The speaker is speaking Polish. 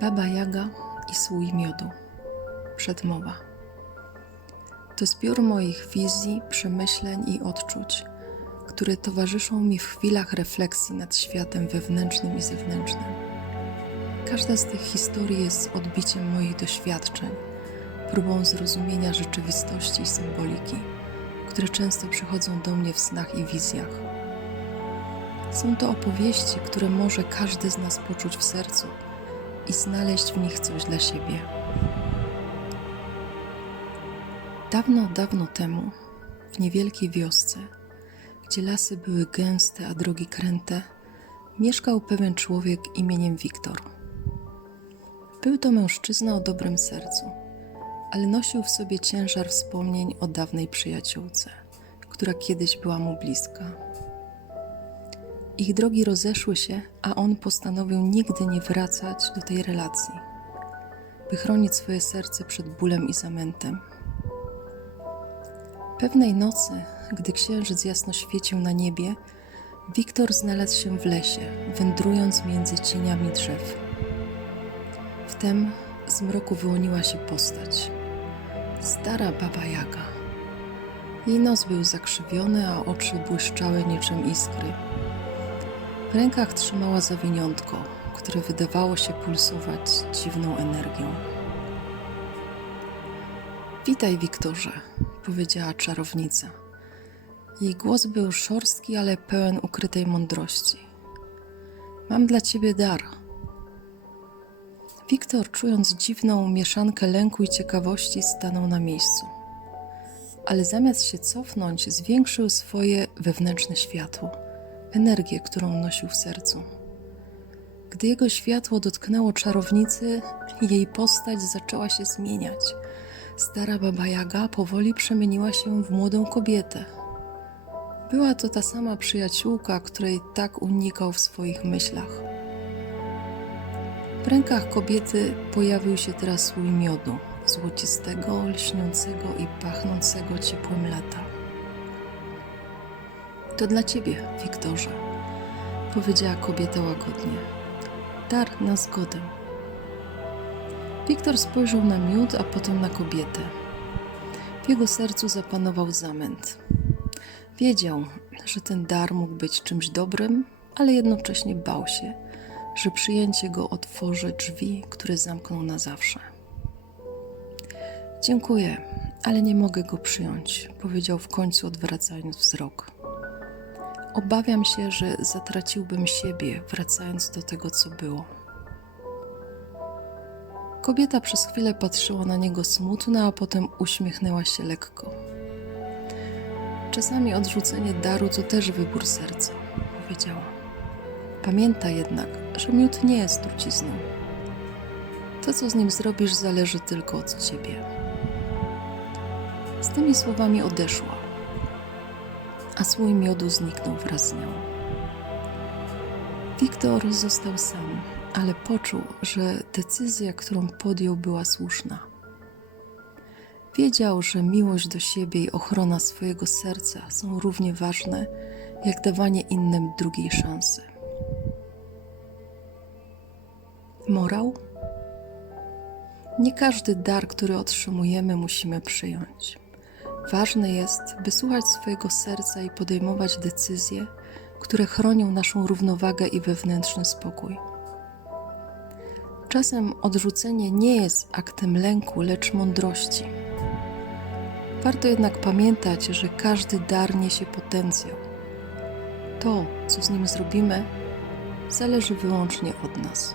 Baba Jaga i słój miodu. Przedmowa. To zbiór moich wizji, przemyśleń i odczuć, które towarzyszą mi w chwilach refleksji nad światem wewnętrznym i zewnętrznym. Każda z tych historii jest odbiciem moich doświadczeń, próbą zrozumienia rzeczywistości i symboliki, które często przychodzą do mnie w snach i wizjach. Są to opowieści, które może każdy z nas poczuć w sercu i znaleźć w nich coś dla siebie. Dawno, dawno temu, w niewielkiej wiosce, gdzie lasy były gęste, a drogi kręte, mieszkał pewien człowiek imieniem Wiktor. Był to mężczyzna o dobrym sercu, ale nosił w sobie ciężar wspomnień o dawnej przyjaciółce, która kiedyś była mu bliska. Ich drogi rozeszły się, a on postanowił nigdy nie wracać do tej relacji, by chronić swoje serce przed bólem i zamętem. Pewnej nocy, gdy księżyc jasno świecił na niebie, Wiktor znalazł się w lesie, wędrując między cieniami drzew. Wtem z mroku wyłoniła się postać. Stara baba Jaga. Jej nos był zakrzywiony, a oczy błyszczały niczym iskry. W rękach trzymała zawiniątko, które wydawało się pulsować dziwną energią. Witaj, Wiktorze, powiedziała czarownica. Jej głos był szorstki, ale pełen ukrytej mądrości. Mam dla ciebie dar. Wiktor, czując dziwną mieszankę lęku i ciekawości, stanął na miejscu. Ale zamiast się cofnąć, zwiększył swoje wewnętrzne światło, energię, którą nosił w sercu. Gdy jego światło dotknęło czarownicy, jej postać zaczęła się zmieniać. Stara baba Jaga powoli przemieniła się w młodą kobietę. Była to ta sama przyjaciółka, której tak unikał w swoich myślach. W rękach kobiety pojawił się teraz słój miodu, złocistego, lśniącego i pachnącego ciepłem lata. To dla ciebie, Wiktorze, powiedziała kobieta łagodnie. Dar na zgodę. Wiktor spojrzał na miód, a potem na kobietę. W jego sercu zapanował zamęt. Wiedział, że ten dar mógł być czymś dobrym, ale jednocześnie bał się, że przyjęcie go otworzy drzwi, które zamkną na zawsze. Dziękuję, ale nie mogę go przyjąć, powiedział w końcu, odwracając wzrok. Obawiam się, że zatraciłbym siebie, wracając do tego, co było. Kobieta przez chwilę patrzyła na niego smutno, a potem uśmiechnęła się lekko. Czasami odrzucenie daru to też wybór serca, powiedziała. Pamiętaj jednak, że miód nie jest trucizną. To, co z nim zrobisz, zależy tylko od ciebie. Z tymi słowami odeszła, a słój miodu zniknął wraz z nią. Wiktor został sam, ale poczuł, że decyzja, którą podjął, była słuszna. Wiedział, że miłość do siebie i ochrona swojego serca są równie ważne, jak dawanie innym drugiej szansy. Morał? Nie każdy dar, który otrzymujemy, musimy przyjąć. Ważne jest, by słuchać swojego serca i podejmować decyzje, które chronią naszą równowagę i wewnętrzny spokój. Czasem odrzucenie nie jest aktem lęku, lecz mądrości. Warto jednak pamiętać, że każdy dar niesie potencjał. To, co z nim zrobimy, zależy wyłącznie od nas.